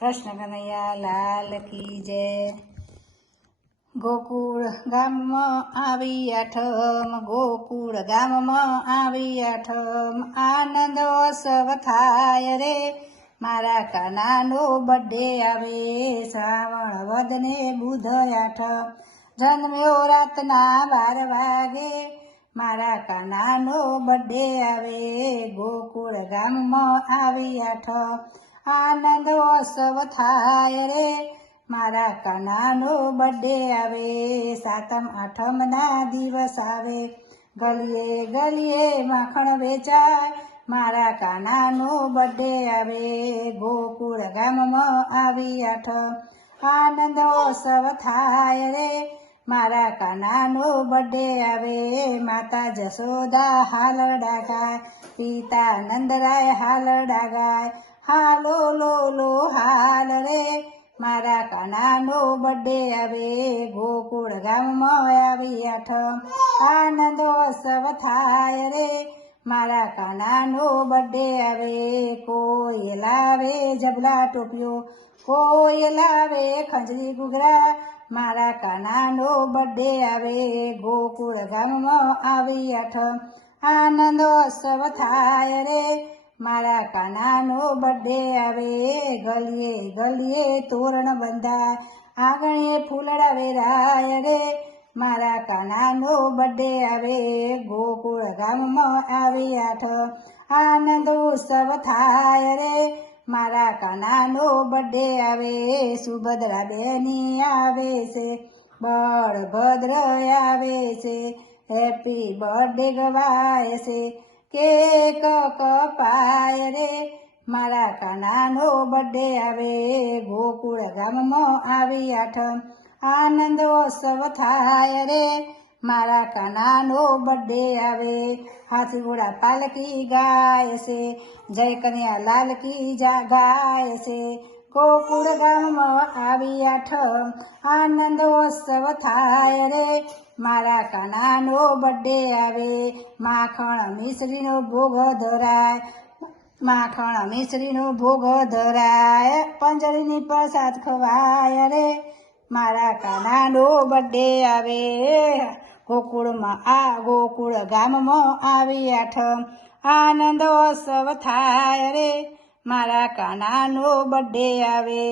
કૃષ્ણ કનૈયા લાલ કી જય. ગોકુળ ગામમાં આવી આઠમ, ગોકુળ ગામમાં આવી આઠમ. આનંદ ઉત્સવ થાય રે. મારા કાનાનો બર્થડે આવે. શ્રાવણ વદને બુધ આઠમ. જન્મ્યો રાતના બાર વાગે. મારા કાનાનો બર્થડે આવે. ગોકુળ ગામમાં આવી આઠમ. આનંદ ઉત્સવ થાય રે. મારા કાનાનો બર્થડે આવે, સાતમ, આઠમના દિવસ આવે. ગલીએ ગલીએ માખણ વેચાય, મારા કાનાનો બર્થડે આવે. ગોકુળ ગામમાં આવી આઠમ, આનંદ ઉત્સવ થાય રે. મારા કાનાનો બર્થડે આવે, માતા જશોદા હાલરડા ગાય પિતા નંદરાય હાલરડા ગાય. હાલો, લો લો, હાલ રે. મારા કાનાનો બર્થડે આવે, ગોકુળ ગામમાં આવી આનંદ સવ થાય રે. મારા કાનાનો બર્થડે આવે, કોઈ લાવે જબલા ટોપિયો, કોઈ લાવે ખંજરી ઘૂઘરા. મારા કાનાનો બર્થડે આવે, ગોકુળ ગામમાં આવી આનંદ સવ થાય રે. મારા કાનાનો બર્થડે આવે, ગલીએ ગલીએ તોરણ બંધા આંગણે ફૂલડા વેરાય રે. મારા કાનાનો બર્થડે આવે, ગોકુળ ગામમાં આવી આઠ, આનંદ ઉત્સવ થાય રે. મારા કાનાનો બર્થડે આવે, સુભદ્રા બેની આવે છે, બળભદ્ર આવે છે. હેપી બર્થડે ગવાય છે. કેક કપાય રે. મારા કાનાનો બર્થડે આવે. ગોકુળ ગામમાં આવી આઠમ. આનંદ ઉત્સવ થાય રે. મારા કાનાનો બર્થડે આવે. હાથી ઘોડા પાલકી ગાય છે. જય કન્યા લાલ કી જા ગાય છે. ગોકુળ ગામમાં આવી આનંદ ઉત્સવ થાય રે. મારા કાનાનો બર્થડે આવે. માખણ મિશ્રીનો ભોગ ધરાય. માખણ મિશ્રીનો ભોગ ધરાય. પંજરીની પ્રસાદ ખવાય રે. મારા કાનાનો બર્થડે આવે. ગોકુળમાં આ ગોકુળ ગામમાં આવી આનંદ ઉત્સવ થાય રે. મારા કાનાનો બર્થડે આવે.